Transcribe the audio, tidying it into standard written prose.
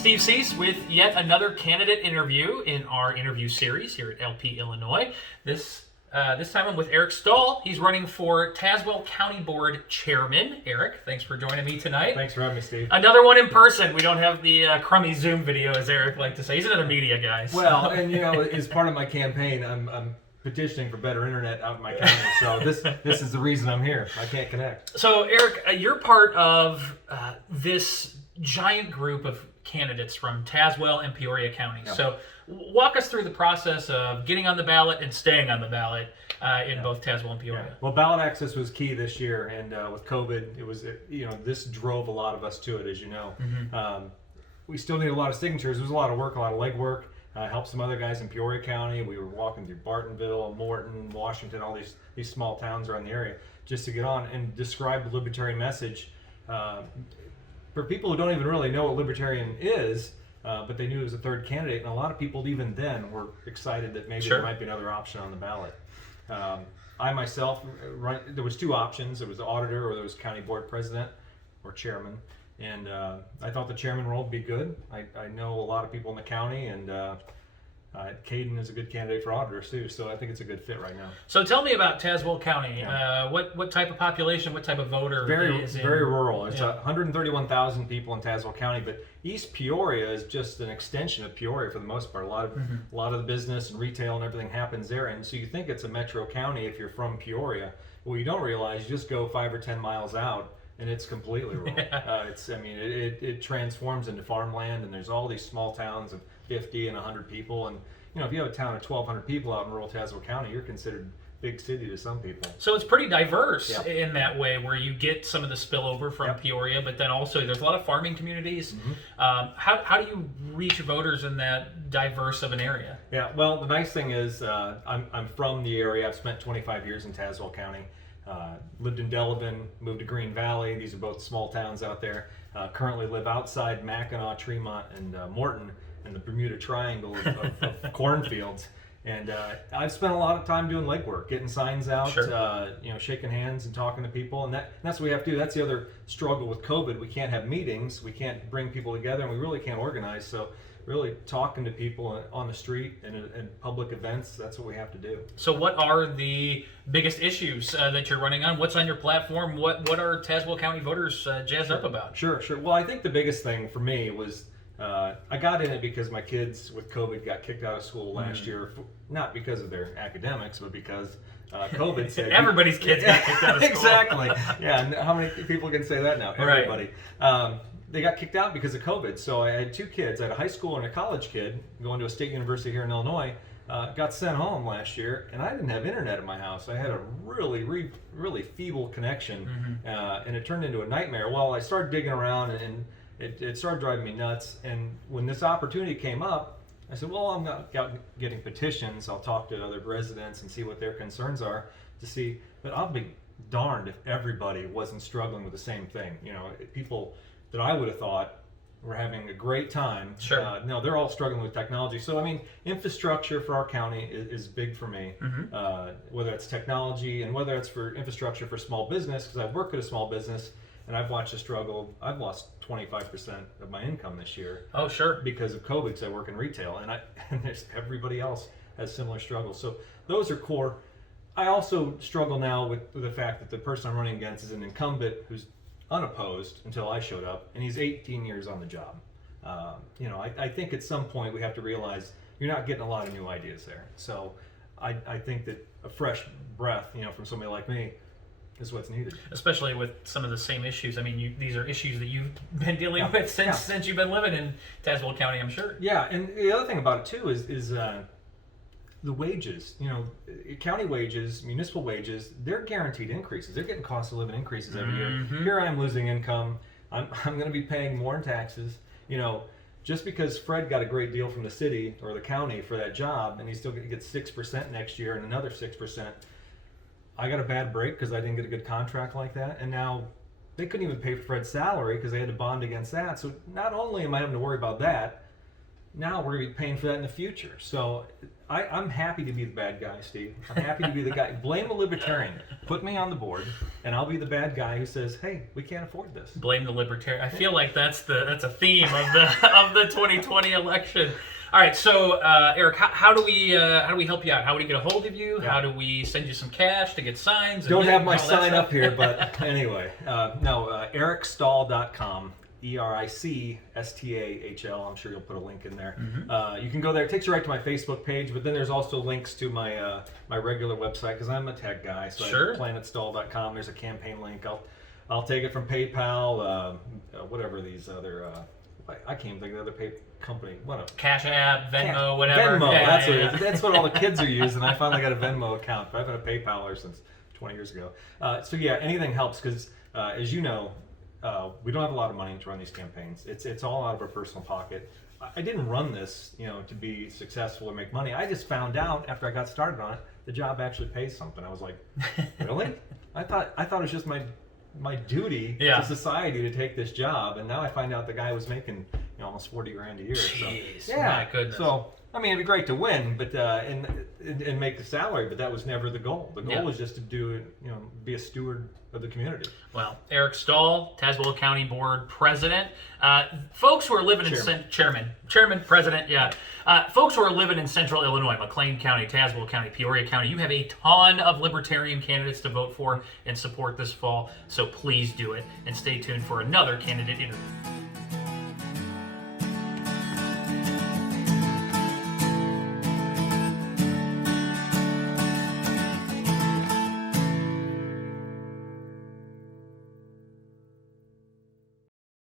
Steve Cease with yet another candidate interview in our interview series here at LP Illinois. This time I'm with Eric Stahl. He's running for Tazewell County Board Chairman. Eric, thanks for joining me tonight. Thanks for having me, Steve. Another one in person. We don't have the crummy Zoom video, as Eric liked to say. He's another media guy. So. Well, and as part of my campaign, I'm petitioning for better internet out in my county. So this is the reason I'm here. I can't connect. So Eric, you're part of this giant group of candidates from Tazewell and Peoria County. Yeah. So walk us through the process of getting on the ballot and staying on the ballot in both Tazewell and Peoria. Yeah. Well, ballot access was key this year, and with COVID, it was this drove a lot of us to it, as you know. Mm-hmm. We still need a lot of signatures. There was a lot of work, a lot of legwork. Helped some other guys in Peoria County. We were walking through Bartonville, Morton, Washington, all these small towns around the area just to get on and describe the Libertarian message. For people who don't even really know what Libertarian is, but they knew it was a third candidate, and a lot of people even then were excited that maybe there might be another option on the ballot. I myself, there was two options. There was the auditor or there was county board president or chairman. And I thought the chairman role would be good. I know a lot of people in the county, and Caden is a good candidate for auditor too, so I think it's a good fit right now. So tell me about Tazewell County. Yeah. What type of population, what type of voter is in? Very rural. It's 131,000 people in Tazewell County, but East Peoria is just an extension of Peoria for the most part. A lot of the business and retail and everything happens there, and so you think it's a metro county if you're from Peoria. Well, you don't realize you just go 5 or 10 miles out, and it's completely rural. It transforms into farmland, and there's all these small towns of 50 and 100 people. And if you have a town of 1,200 people out in rural Tazewell County, you're considered big city to some people. So it's pretty diverse in that way, where you get some of the spillover from Peoria, but then also there's a lot of farming communities. Mm-hmm. How do you reach voters in that diverse of an area? Yeah, well, the nice thing is I'm from the area. I've spent 25 years in Tazewell County. Lived in Delavan, moved to Green Valley. These are both small towns out there. Currently live outside Mackinac, Tremont, and Morton in the Bermuda Triangle of cornfields. And I've spent a lot of time doing legwork, getting signs out, shaking hands and talking to people. And that's what we have to do. That's the other struggle with COVID. We can't have meetings. We can't bring people together, and we really can't organize. So really talking to people on the street and at public events, that's what we have to do. So what are the biggest issues that you're running on? What's on your platform? What are Tazewell County voters jazzed up about? Sure. Well, I think the biggest thing for me was I got in it because my kids with COVID got kicked out of school last year, not because of their academics, but because COVID said... Everybody's kids got kicked out of school. Exactly. Yeah, and how many people can say that now? Everybody. Right. They got kicked out because of COVID. So I had two kids. I had a high school and a college kid going to a state university here in Illinois. Got sent home last year, and I didn't have internet at my house. I had a really feeble connection, and it turned into a nightmare. Well, I started digging around, and it started driving me nuts. And when this opportunity came up, I said, well, I'm not getting petitions. I'll talk to other residents and see what their concerns are to see. But I'll be darned if everybody wasn't struggling with the same thing. People that I would have thought were having a great time. Sure. No, they're all struggling with technology. So, infrastructure for our county is big for me. Mm-hmm. Whether it's technology and whether it's for infrastructure for small business, because I work at a small business and I've watched the struggle. I've lost 25% of my income this year. Oh, sure. Because of COVID, because I work in retail, and there's everybody else has similar struggles. So those are core. I also struggle now with the fact that the person I'm running against is an incumbent who's unopposed until I showed up, and he's 18 years on the job. I think at some point we have to realize you're not getting a lot of new ideas there. So I think that a fresh breath, from somebody like me, is what's needed. Especially with some of the same issues. These are issues that you've been dealing with since you've been living in Tazewell County, I'm sure. Yeah, and the other thing about it too is the wages. County wages, municipal wages, they're guaranteed increases. They're getting cost of living increases every year. Here I am losing income. I'm going to be paying more in taxes. Just because Fred got a great deal from the city or the county for that job, and he's still going to get 6% next year and another 6%. I got a bad break because I didn't get a good contract like that, and now they couldn't even pay for Fred's salary because they had to bond against that. So not only am I having to worry about that, now we're going to be paying for that in the future. So I'm happy to be the bad guy, Steve. I'm happy to be the guy. Blame a libertarian. Put me on the board, and I'll be the bad guy who says, "Hey, we can't afford this." Blame the libertarian. I feel like that's a theme of the 2020 election. All right, so Eric, how do we help you out? How do we get a hold of you? Yeah. How do we send you some cash to get signs? Don't have my sign up here, but anyway, ericstahl.com. ERICSTAHL. I'm sure you'll put a link in there. You can go there. It takes you right to my Facebook page, but then there's also links to my my regular website because I'm a tech guy. So Sure. planetstahl.com. There's a campaign link. I'll take it from PayPal, whatever these other. I can't even think of the other company. What? Cash App, Venmo, whatever. Venmo. Yeah, That's what yeah. it is. That's what all the kids are using. I finally got a Venmo account, but I've had a PayPaler since 20 years ago. So yeah, anything helps because as you know. We don't have a lot of money to run these campaigns. It's all out of our personal pocket. I didn't run this, to be successful or make money. I just found out after I got started on it, the job actually pays something. I was like, really? I thought it was just my duty to society to take this job, and now I find out the guy was making almost $40,000 a year. Jeez, so, yeah, my goodness. So I mean, it'd be great to win, but and make the salary, but that was never the goal. The goal was just to do it, be a steward of the community. Well, Eric Stahl, Tazewell County Board President. Folks who are living in Chairman, President, yeah. Folks who are living in Central Illinois, McLean County, Tazewell County, Peoria County, you have a ton of Libertarian candidates to vote for and support this fall. So please do it, and stay tuned for another candidate interview.